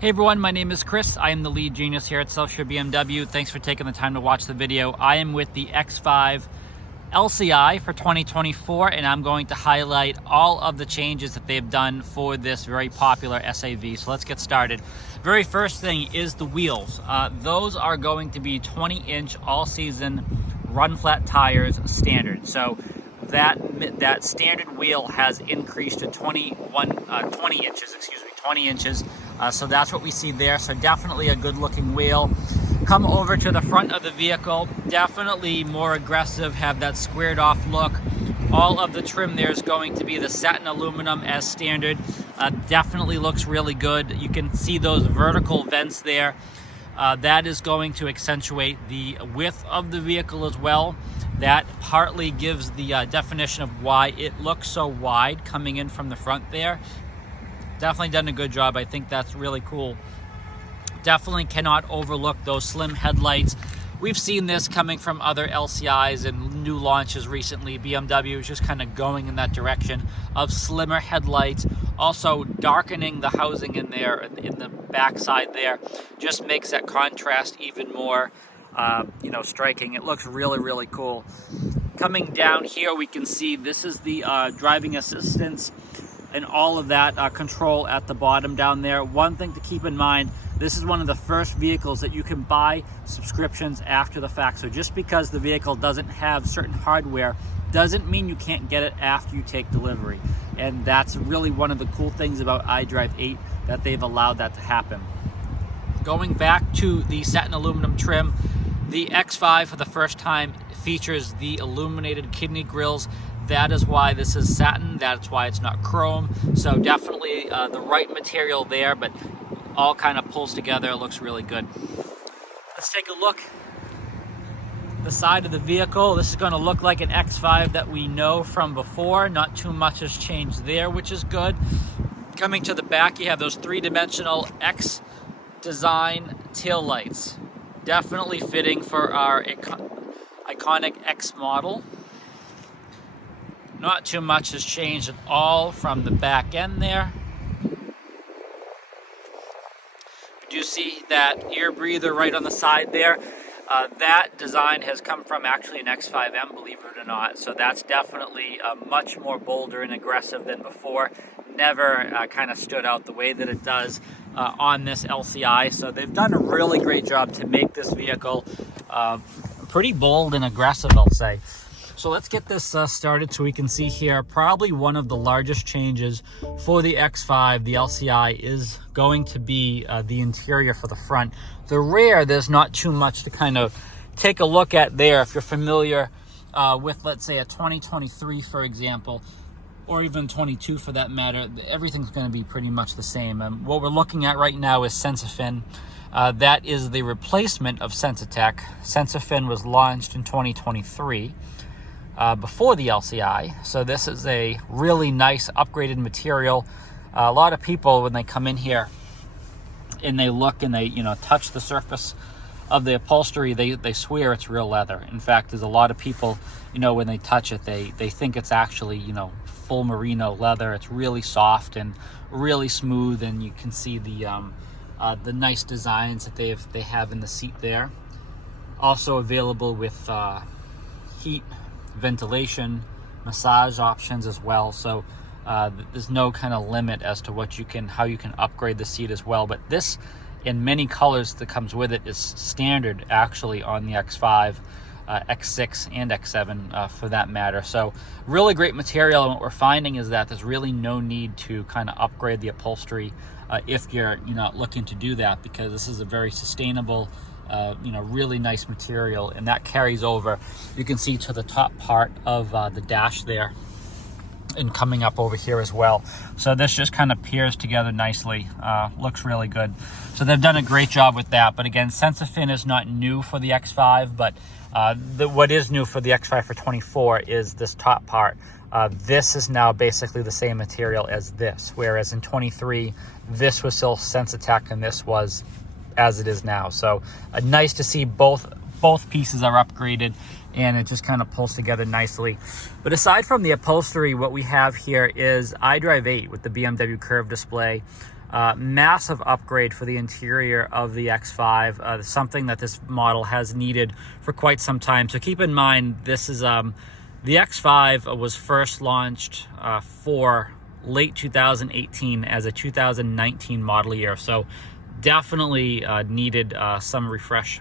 Hey everyone, my name is Chris. I am the lead genius here at South Shore BMW. Thanks for taking the time to watch the video. I am with the X5 Lci for 2024, and I'm going to highlight all of the changes that they've done for this very popular SAV. So let's get started. Very first thing is the wheels. Those are going to be 20-inch all-season run-flat tires standard. So that standard wheel has increased to 20 inches. So that's what we see there. So definitely a good looking wheel. Come over to the front of the vehicle, definitely more aggressive, have that squared off look. All of the trim there is going to be the satin aluminum as standard. Definitely looks really good. You can see those vertical vents there. That is going to accentuate the width of the vehicle as well. That partly gives the definition of why it looks so wide coming in from the front there. Definitely done a good job. I think that's really cool. Definitely cannot overlook those slim headlights. We've seen this coming from other LCIs and new launches recently. BMW is just kind of going in that direction of slimmer headlights. Also darkening the housing in there, in the backside there, just makes that contrast even more striking. It looks really, really cool. Coming down here, we can see this is the driving assistance and all of that control at the bottom down there. One thing to keep in mind, this is one of the first vehicles that you can buy subscriptions after the fact. So just because the vehicle doesn't have certain hardware doesn't mean you can't get it after you take delivery. And that's really one of the cool things about iDrive 8, that they've allowed that to happen. Going back to the satin aluminum trim, the X5 for the first time features the illuminated kidney grills. That is why this is satin. That's why it's not chrome. So definitely the right material there, but all kind of pulls together. It looks really good. Let's take a look at the side of the vehicle. This is going to look like an X5 that we know from before. Not too much has changed there, which is good. Coming to the back, you have those three-dimensional X design tail lights. Definitely fitting for our iconic X model. Not too much has changed at all from the back end there. We do see that ear breather right on the side there. That design has come from actually an X5M, believe it or not. So that's definitely much more bolder and aggressive than before. Never kind of stood out the way that it does on this LCI. So they've done a really great job to make this vehicle pretty bold and aggressive, I'll say. So let's get this started so we can see here. Probably one of the largest changes for the X5, the LCI, is going to be the interior for the front. The rear, there's not too much to kind of take a look at there. If you're familiar with, let's say, a 2023, for example, or even 22 for that matter, everything's going to be pretty much the same. What we're looking at right now is Sensafin. That is the replacement of Sensatech. Sensafin was launched in 2023. Before the LCI. So this is a really nice upgraded material. A lot of people, when they come in here and they look and they touch the surface of the upholstery, they swear it's real leather. In fact, there's a lot of people, when they touch it, they think it's actually full merino leather. It's really soft and really smooth, and you can see the nice designs that they have in the seat there. Also available with heat, ventilation, massage options as well. So there's no kind of limit as to how you can upgrade the seat as well. But this, in many colors that comes with it, is standard actually on the X5, X6 and X7 for that matter. So really great material, and what we're finding is that there's really no need to kind of upgrade the upholstery if you're not looking to do that, because this is a very sustainable really nice material, and that carries over, you can see, to the top part of the dash there, and coming up over here as well. So this just kind of pairs together nicely. Looks really good. So they've done a great job with that. But again, Sensafin is not new for the X5, but what is new for the X5 for 24 is this top part. This is now basically the same material as this, whereas in 23 this was still Sensatech and this was as it is now. So nice to see both pieces are upgraded, and it just kind of pulls together nicely. But aside from the upholstery, what we have here is iDrive 8 with the BMW curved display. Massive upgrade for the interior of the X5, something that this model has needed for quite some time. So keep in mind, this is the X5 was first launched for late 2018 as a 2019 model year. So definitely needed some refresh,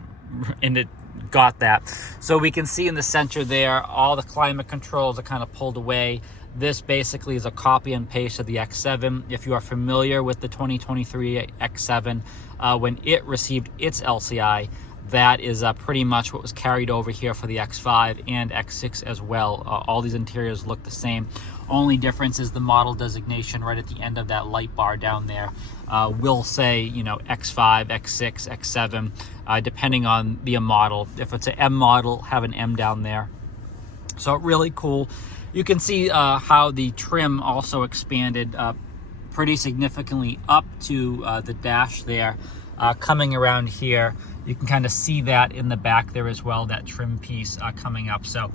and it got that. So we can see in the center there, all the climate controls are kind of pulled away. This basically is a copy and paste of the X7. If you are familiar with the 2023 X7, when it received its LCI, that is pretty much what was carried over here for the X5 and X6 as well. All these interiors look the same. Only difference is the model designation right at the end of that light bar down there will say, you know, X5, X6, X7, depending on the model. If it's an M model, have an M down there. So really cool. You can see how the trim also expanded pretty significantly up to the dash there. Coming around here, you can kind of see that in the back there as well, that trim piece coming up. So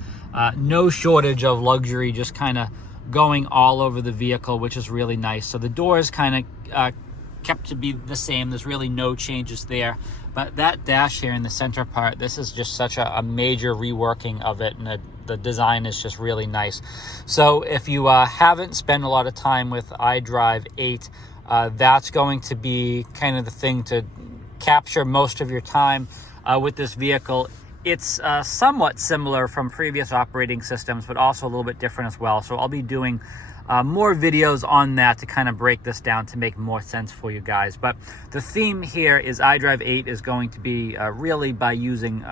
no shortage of luxury, just kind of going all over the vehicle, which is really nice. So the doors kind of kept to be the same. There's really no changes there. But that dash here in the center part, this is just such a major reworking of it, and the design is just really nice. So if you haven't spent a lot of time with iDrive 8, that's going to be kind of the thing to capture most of your time with this vehicle. It's somewhat similar from previous operating systems, but also a little bit different as well. So I'll be doing more videos on that to kind of break this down to make more sense for you guys. But the theme here is iDrive 8 is going to be really by using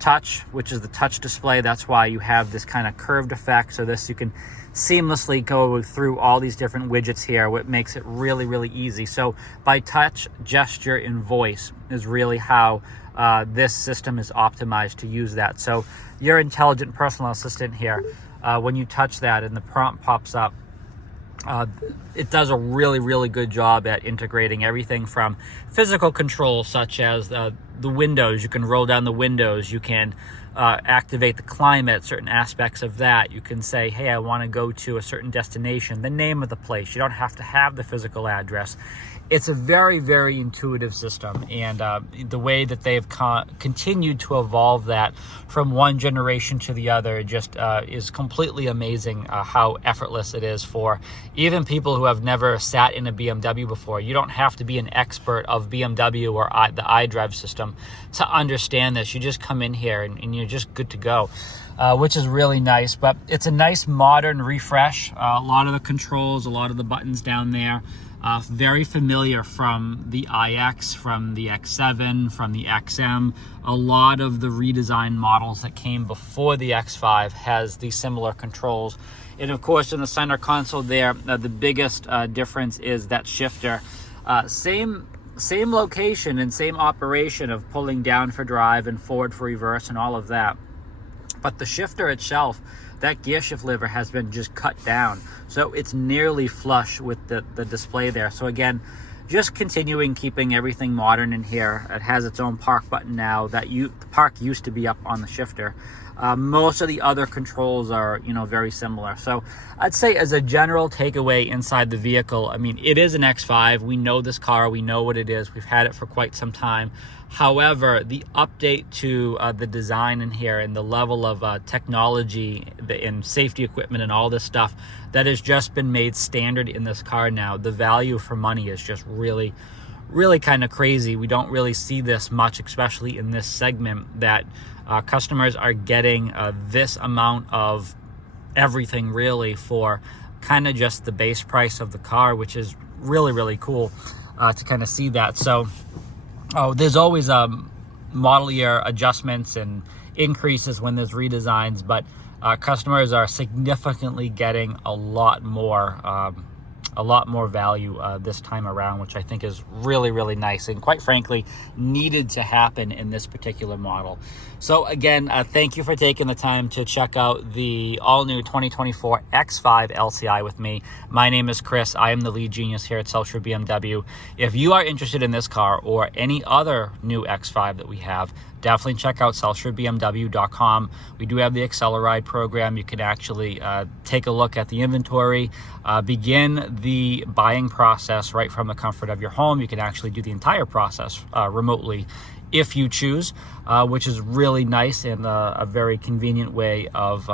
touch, which is the touch display. That's why you have this kind of curved effect. So this, you can seamlessly go through all these different widgets here, what makes it really, really easy. So by touch, gesture, and voice is really how this system is optimized to use that. So your intelligent personal assistant here, when you touch that and the prompt pops up, it does a really, really good job at integrating everything from physical controls, such as the windows. You can roll down the windows. You can activate the climate, certain aspects of that. You can say, hey, I want to go to a certain destination, the name of the place. You don't have to have the physical address. It's a very, very intuitive system, and the way that they've continued to evolve that from one generation to the other just is completely amazing, how effortless it is for even people who have never sat in a BMW before. You don't have to be an expert of BMW or the iDrive system to understand this. You just come in here and you're just good to go. Which is really nice. But it's a nice modern refresh. A lot of the controls, a lot of the buttons down there, very familiar from the iX, from the X7, from the XM. A lot of the redesigned models that came before the X5 has these similar controls. And of course, in the center console there, the biggest difference is that shifter. Same location and same operation of pulling down for drive and forward for reverse and all of that. But the shifter itself, that gear shift lever has been just cut down. So it's nearly flush with the display there. So again, just continuing keeping everything modern in here. It has its own park button now. The park used to be up on the shifter. Most of the other controls are, very similar. So I'd say as a general takeaway inside the vehicle, I mean, it is an X5. We know this car. We know what it is. We've had it for quite some time. However, the update to the design in here and the level of technology and safety equipment and all this stuff that has just been made standard in this car now, the value for money is just really, really kind of crazy. We don't really see this much, especially in this segment, that customers are getting this amount of everything really for kind of just the base price of the car, which is really, really cool to kind of see that. So there's always model year adjustments and increases when there's redesigns, but customers are significantly getting a lot more value this time around, which I think is really, really nice and quite frankly needed to happen in this particular model. So again, thank you for taking the time to check out the all-new 2024 X5 Lci with me. My name is Chris. I am the lead genius here at South Shore BMW. If you are interested in this car or any other new X5 that we have, definitely check out SouthShoreBMW.com. We do have the Acceleride program. You can actually take a look at the inventory, begin the buying process right from the comfort of your home. You can actually do the entire process remotely if you choose, which is really nice and a very convenient way of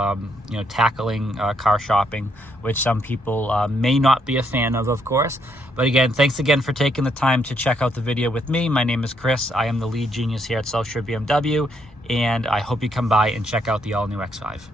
tackling car shopping, which some people may not be a fan of course. But again, thanks again for taking the time to check out the video with me. My name is Chris. I am the lead genius here at South Shore BMW, and I hope you come by and check out the all-new X5.